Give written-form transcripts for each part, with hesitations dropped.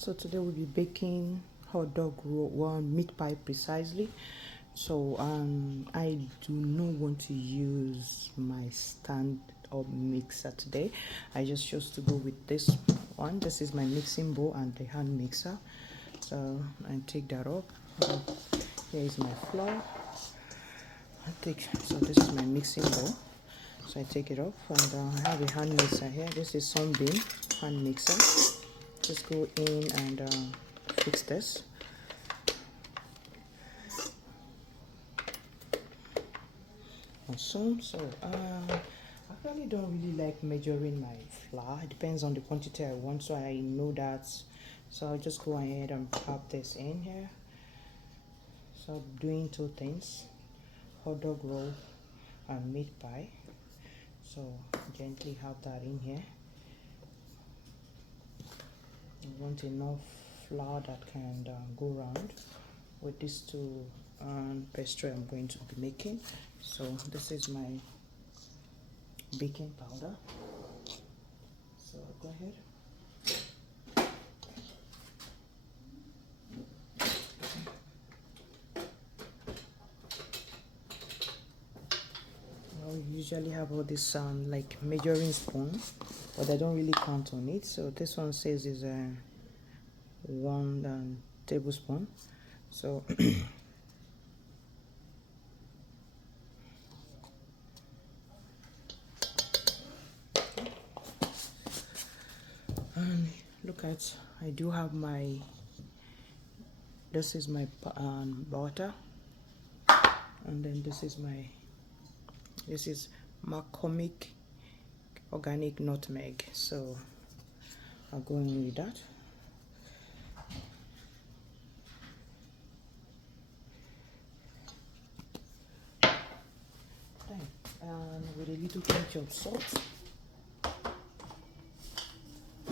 So today we'll be baking hot dog roll, one meat pie precisely. So I do not want to use my stand up mixer today. I just chose to go with this one. This is my mixing bowl and the hand mixer. So I take that up. Here is my flour. So this is my mixing bowl. So I take it off and I have a hand mixer here. This is Sunbeam hand mixer. Just go in and fix this. Awesome. So I really don't really like measuring my flour. It depends on the quantity I want, so I know that. So I'll just go ahead and pop this in here. So I'm doing two things: hot dog roll and meat pie. So gently have that in here. I want enough flour that can go around with these two pastry I'm going to be making. So this is my baking powder. So go ahead. I usually have all this like measuring spoon, but I don't really count on it. So this one says is a 1 tablespoon. So and look at, I do have my, this is my butter, and then this is McCormick organic nutmeg. So I'll go in with that. And with a little pinch of salt. A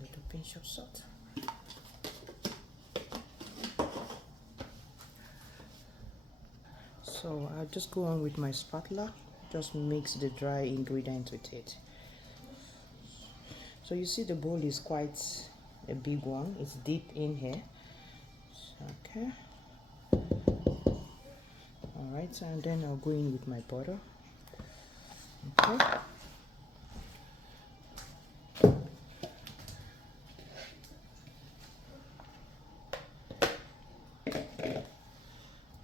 little pinch of salt. So I'll just go on with my spatula, just mix the dry ingredient with it. So you see the bowl is quite a big one, it's deep in here. Okay. Alright, and then I'll go in with my butter. Okay.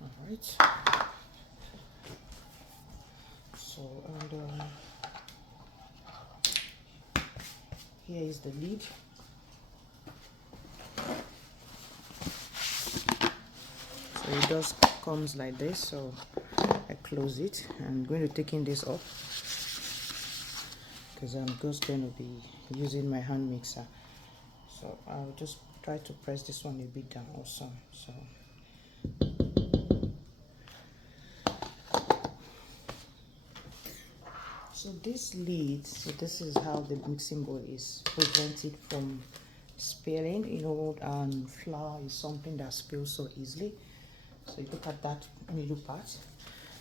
Alright. So, and here is the lid. So it just comes like this. So I close it. I'm going to take in this off because I'm just going to be using my hand mixer. So I'll just try to press this one a bit down also. So this lid, so this is how the mixing bowl is prevented from spilling. You know, and flour is something that spills so easily. So you look at that middle part.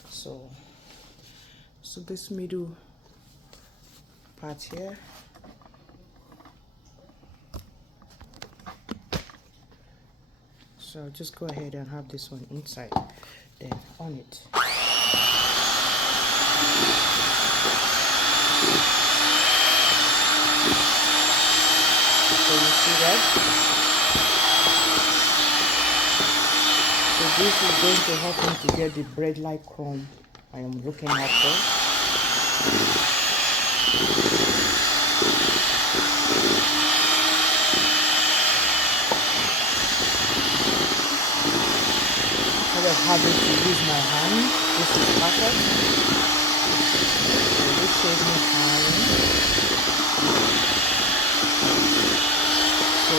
So this middle part here. So I'll just go ahead and have this one inside, then on it. So you see that? So this is going to help me to get the bread-like crumb I am looking at for. Instead of having to use my hand, this is perfect. So this saves me time. So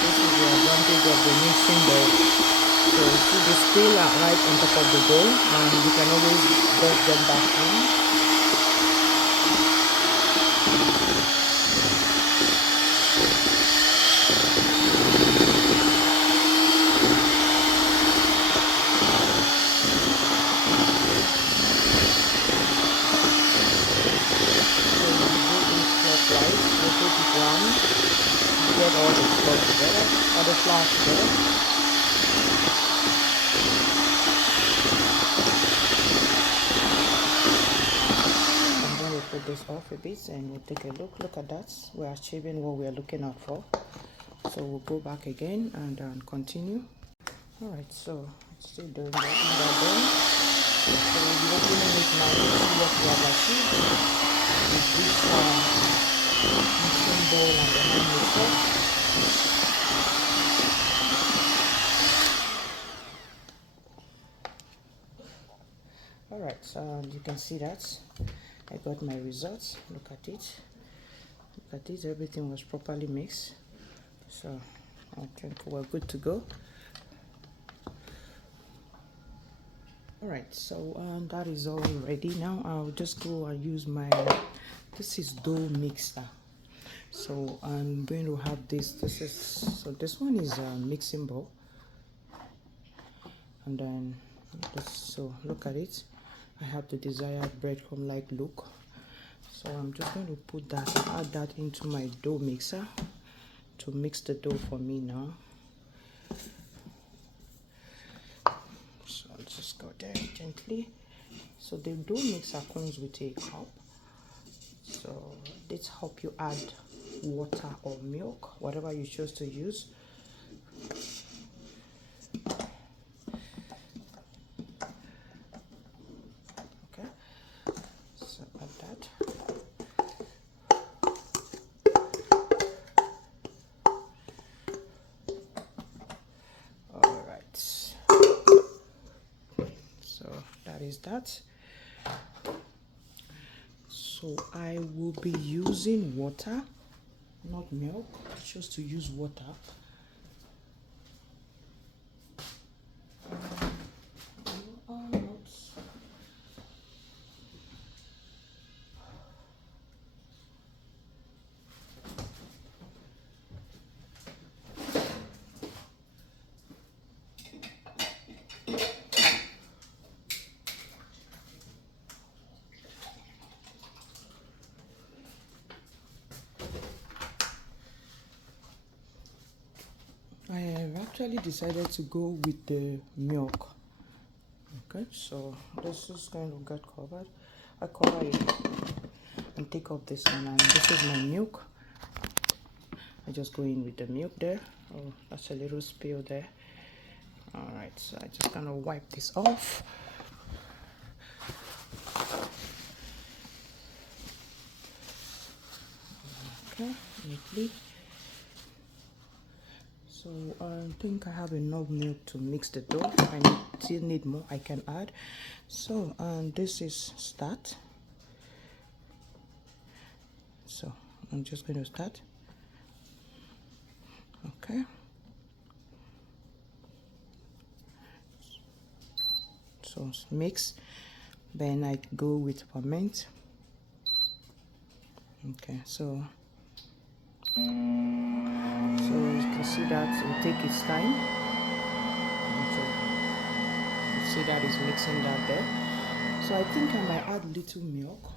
this is the advantage of the mixing bowl. So see the still are right on top of the bowl, and you can always dust them back in. the flour together. I'm going to put this off a bit and we'll take a look. Look at that. We're achieving what we're looking out for. So we'll go back again and continue. Alright, so it's still doing that. So we'll be opening it now to see what we have achieved with this mixing bowl and the hand mixer. Alright, so you can see that I got my results. Look at it. Look at it, everything was properly mixed. So I think we're good to go. Alright, so that is all ready. Now I'll just go and use my, this is dough mixer. So I'm going to have this one is a mixing bowl. And then so look at it. I have the desired breadcrumb like look. So I'm just going to put that, add that into my dough mixer to mix the dough for me now. So I'll just go there gently. So the dough mixer comes with a cup. So this help you add water or milk, whatever you choose to use. Okay, so add that. All right, so that is that. So I will be using water, not milk. I chose to use water. I have actually decided to go with the milk. Okay, so this is going to get covered. I cover it and take off this one, and this is my milk. I just go in with the milk there. Oh, that's a little spill there. All right, so I just gonna wipe this off. Okay, neatly. So I think I have enough milk to mix the dough. If I still need more, I can add. So this is start. So I'm just going to start. Okay. So mix. Then I go with ferment. Okay, so you can see that it will take its time. So you see that it's mixing that there. So I think I might add little milk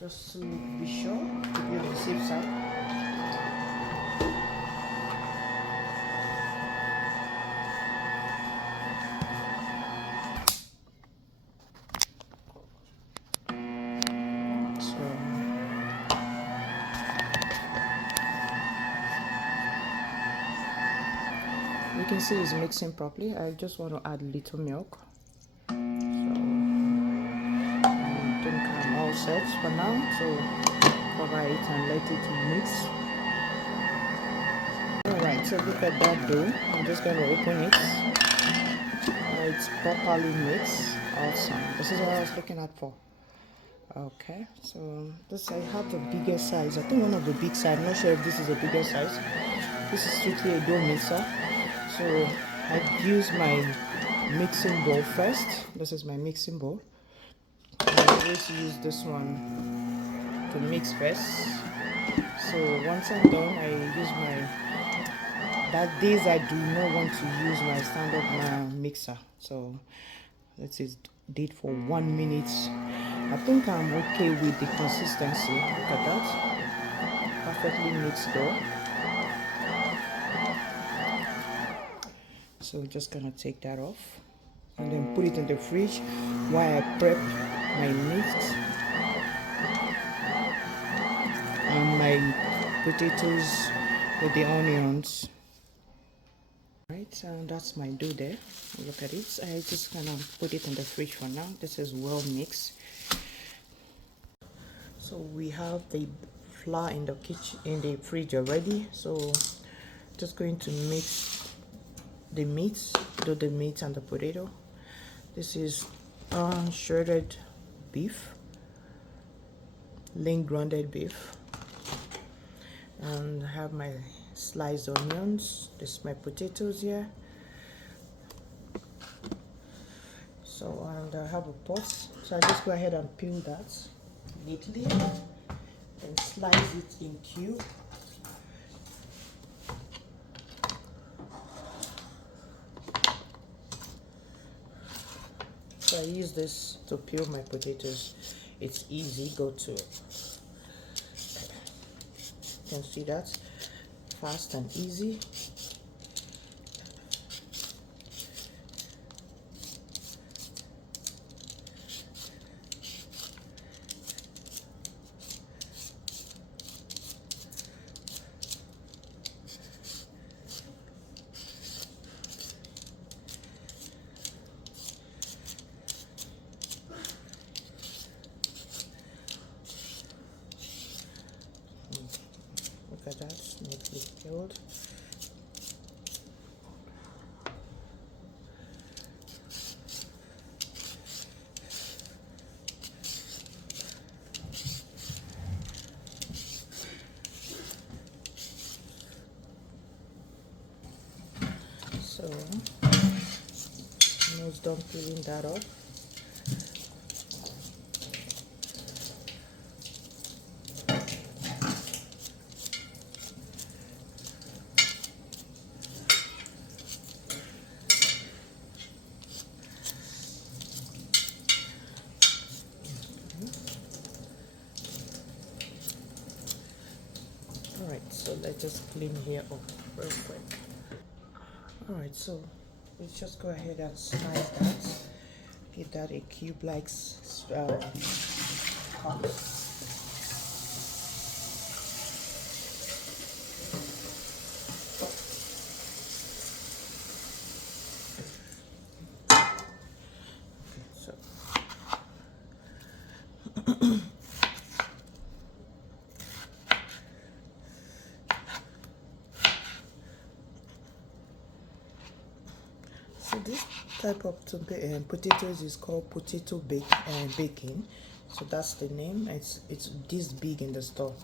just to be sure to be on the safe side. You can see it's mixing properly. I just want to add little milk. So I think I'm all set for now. So cover it and let it mix. Alright, so look at that dough. I'm just going to open it. It's properly mixed. Awesome. This is what I was looking at for. Okay, so this, I have the biggest size. I think one of the big size. I'm not sure if this is a bigger size. This is strictly a dough mixer. So I use my mixing bowl first. This is my mixing bowl. I always use this one to mix first. So once I'm done, I use my, that days I do not want to use my standard mixer. So let's did for 1 minute. I think I'm okay with the consistency. Look at that. Perfectly mixed dough. So just gonna take that off and then put it in the fridge while I prep my meat and my potatoes with the onions. Right, and that's my dough there. Look at it. I just gonna put it in the fridge for now. This is well mixed. So we have the flour in the kitchen, in the fridge already. So just going to mix the meat, the meat and the potato. This is shredded beef, lean grounded beef, and I have my sliced onions. This is my potatoes here. So and I have a pot, so I just go ahead and peel that neatly and slice it in cube. So I use this to peel my potatoes. It's easy, go to it. You can see that, fast and easy. Look at that, neatly peeled. So almost done peeling that off. Alright, so let's just clean here up real quick. Alright, so let's just go ahead and slice that. Give that a cube like cut. So so this type of potatoes is called potato baking. So that's the name. It's this big in the store.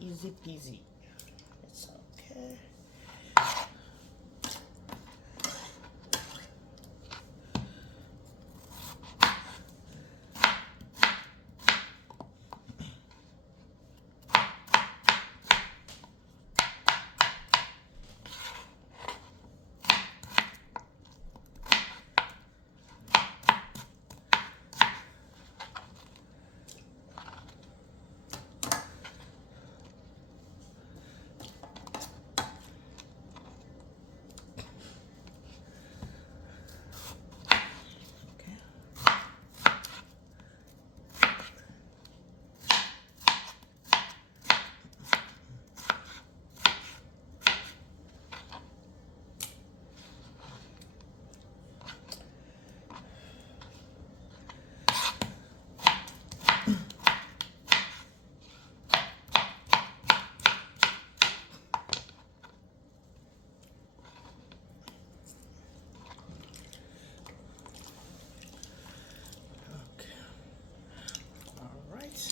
Easy peasy. It's okay.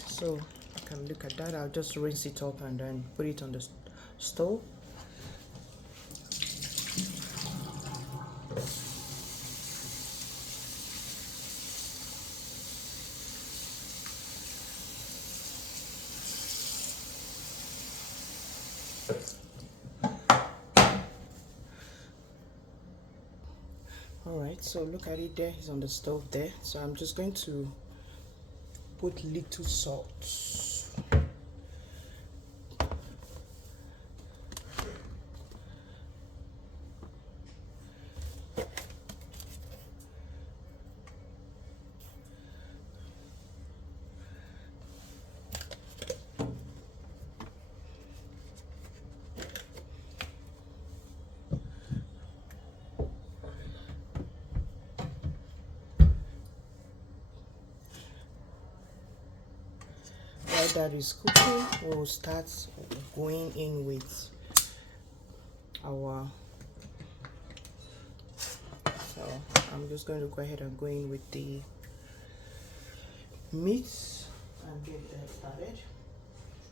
So I can look at that. I'll just rinse it up and then put it on the stove. All right, so look at it there. It's on the stove there. So I'm just going to put little salt. While that is cooking, we'll start going in with our, so I'm just going to go ahead and go in with the meat and get that started.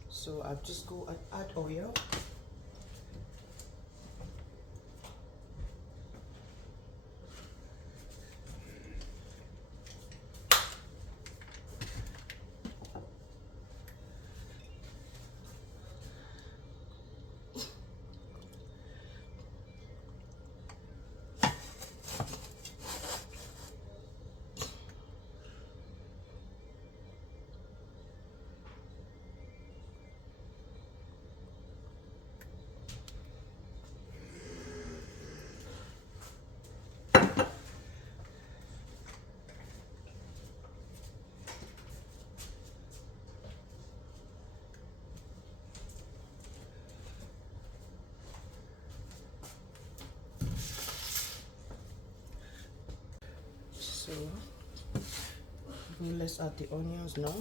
So I'll just go and add oil. So let's add the onions now.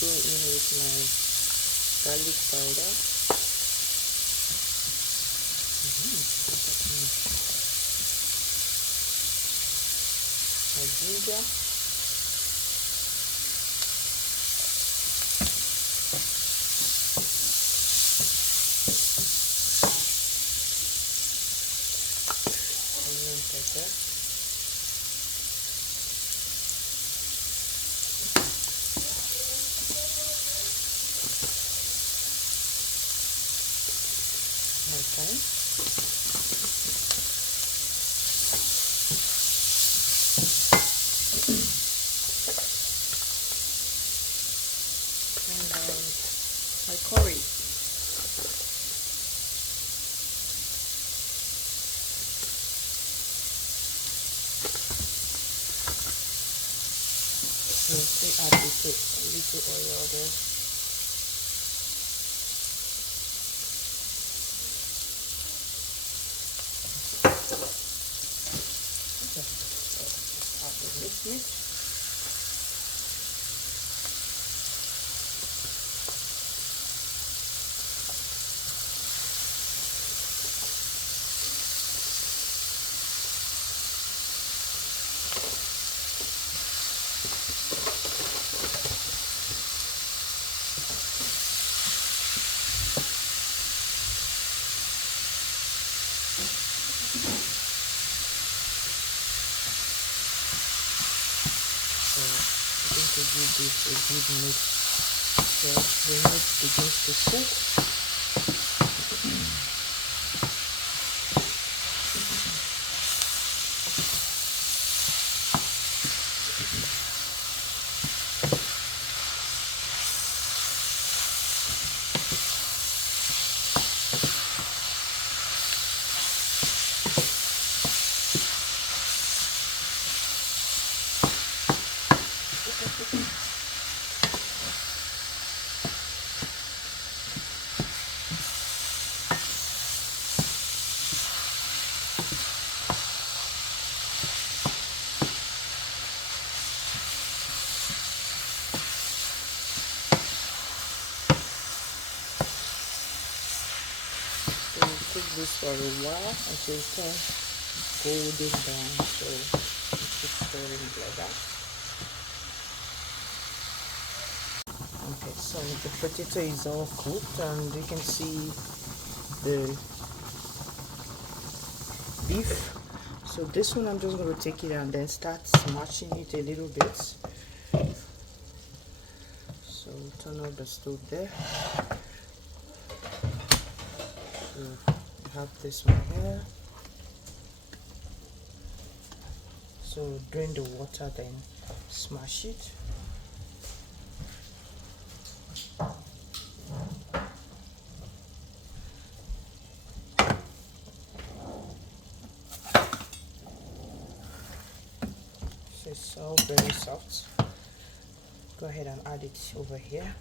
Go in with my garlic powder. My ginger. Onion pepper. Okay. And my curry. So add a little oil there. Mix. To give this a good mix. So the meat begins to cook. Cook this for a while until it turns golden brown. So stirring it like that. Okay, so the potato is all cooked, and you can see the beef. So this one I'm just going to take it and then start smashing it a little bit. So turn off the stove there. So you have this one here. So drain the water, then smash it. So it's all very soft. Go ahead and add it over here.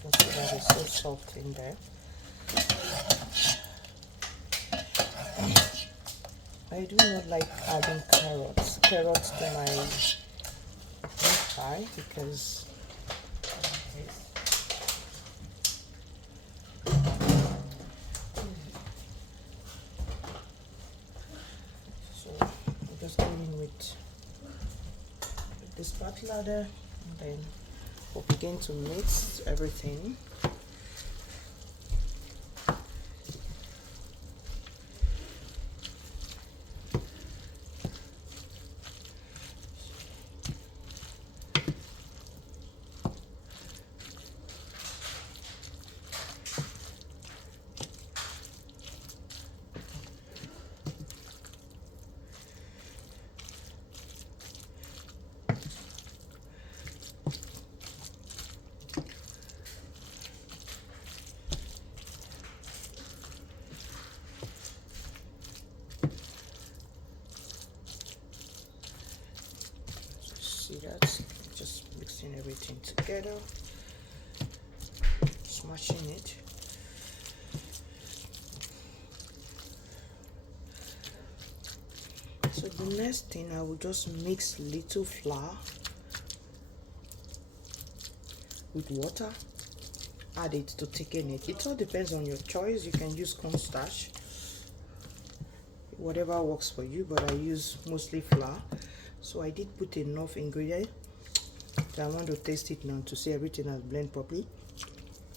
So that is so soft in there. I do not like adding carrots to my meat pie because so I'm just going in with the spatula there, and then we'll begin to mix everything. See that? Just mixing everything together, smashing it. So the next thing, I will just mix little flour with water, add it to thicken it. It all depends on your choice. You can use cornstarch, whatever works for you, but I use mostly flour. So I did put enough ingredient. So I want to taste it now to see everything has blended properly.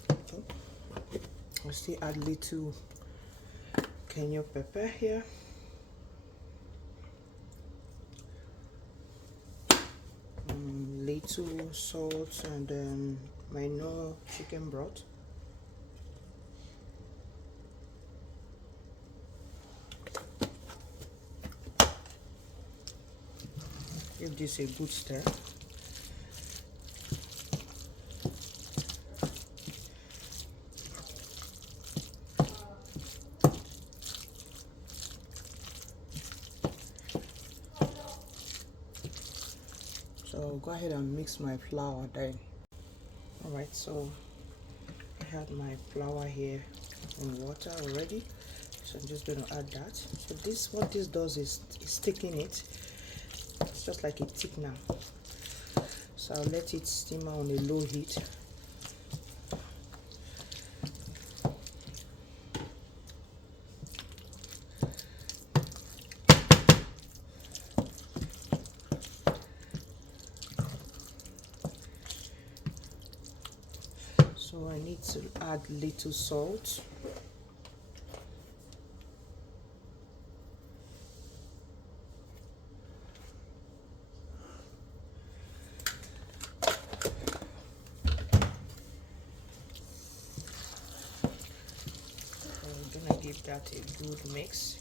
Okay. I'll still add little cayenne pepper here. Little salt, and then my chicken broth. Give this a good stir. So go ahead and mix my flour then. Alright, so I have my flour here in water already, so I'm just going to add that. So what this does is thickening it. It's just like a thickener. So I'll let it simmer on a low heat. So I need to add little salt. I'm gonna give that a good mix.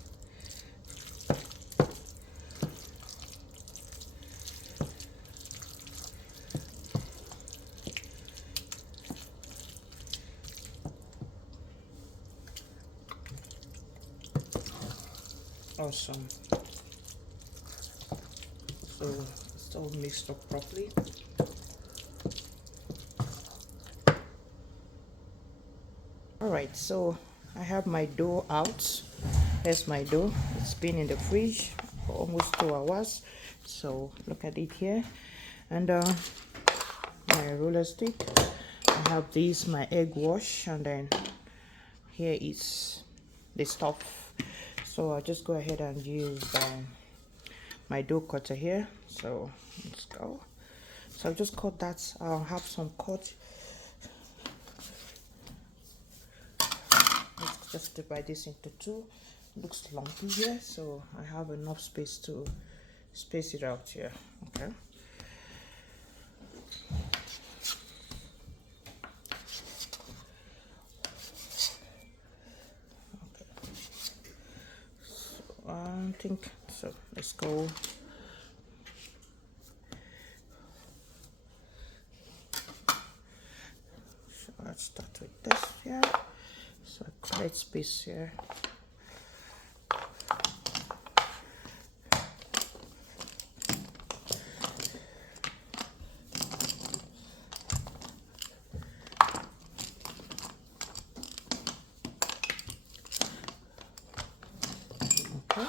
Awesome. So it's all mixed up properly. Alright, so I have my dough out. Here's my dough. It's been in the fridge for almost 2 hours. So look at it here. And my roller stick. I have this, my egg wash, and then here is the stuff. So I'll just go ahead and use my dough cutter here. So let's go. So I'll just cut that. I'll have some cut. Let's just divide this into two. Looks lumpy here, so I have enough space to space it out here. Okay. I think so. Let's go. So let's start with this here. So I create space here. Okay.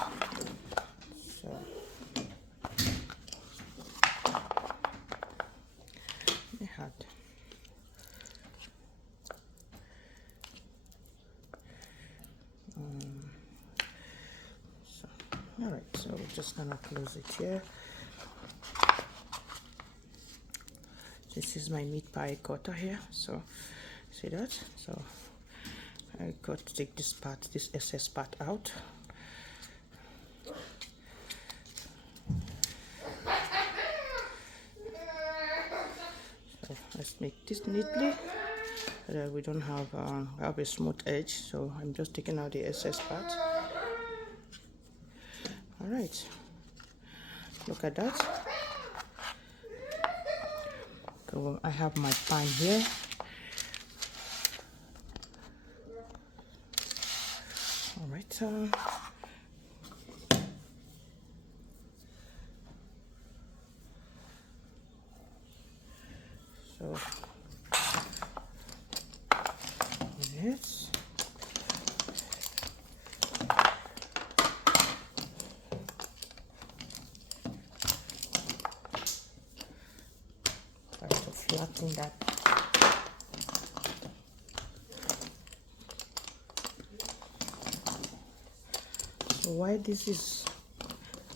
So we had so all right. So we're just gonna close it here. This is my meat pie cutter here. So see that? So I got to take this part, this excess part out. So let's make this neatly so that we don't have a smooth edge. So I'm just taking out the excess part. All right, look at that. So I have my pan here. All right. So yes. Try to flatten that. So while this is,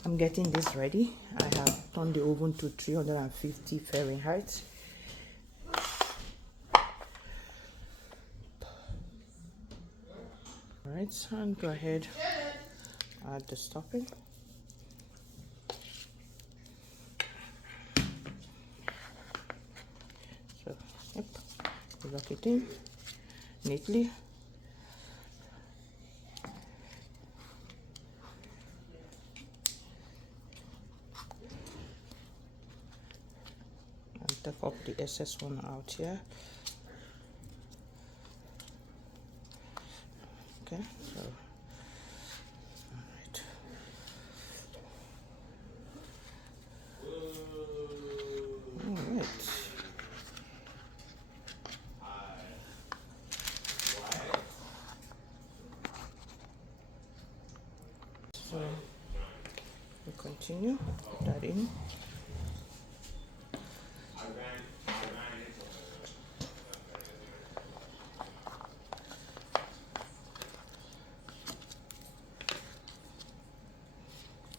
I'm getting this ready, I have turned the oven to 350 Fahrenheit. Alright, and go ahead, add the stuffing. So, yep, lock it in neatly. And take up the excess one out here. Okay, so alright. Alright. So we continue, put that in.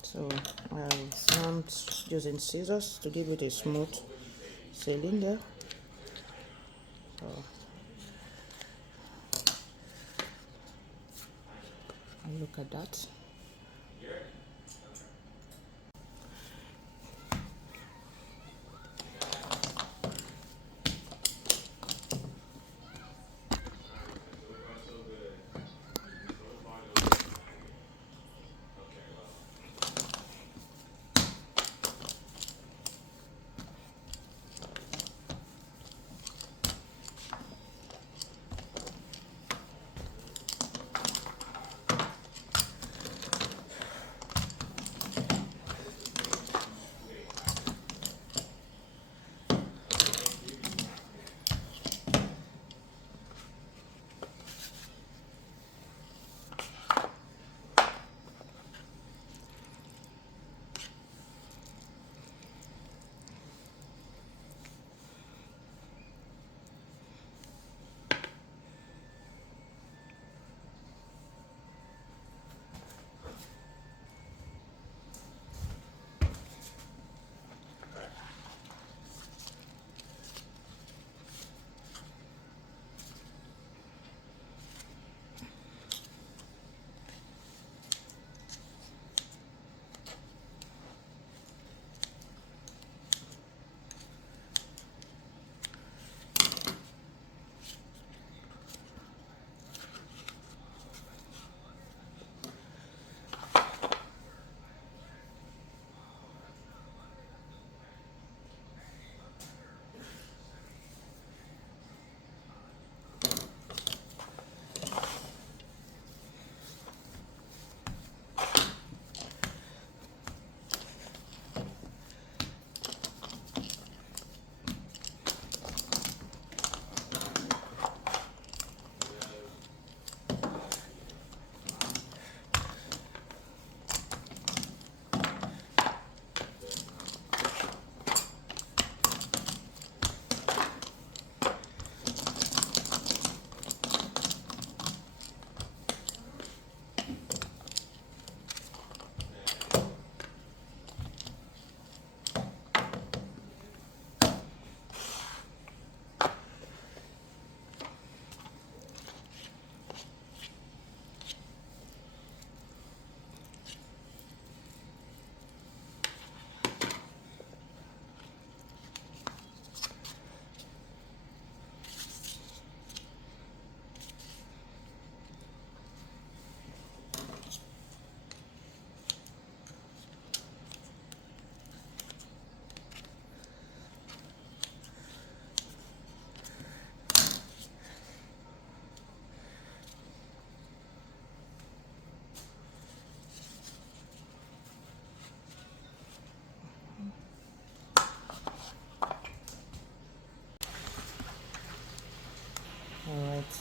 So I'll sand using scissors to give it a smooth cylinder. So and look at that.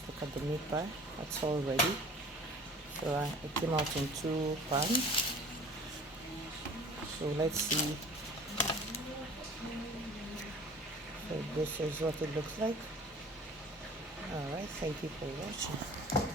Look at the meat pie. That's all ready. So it came out in 2 pans. So let's see. So this is what it looks like. Alright, thank you for watching.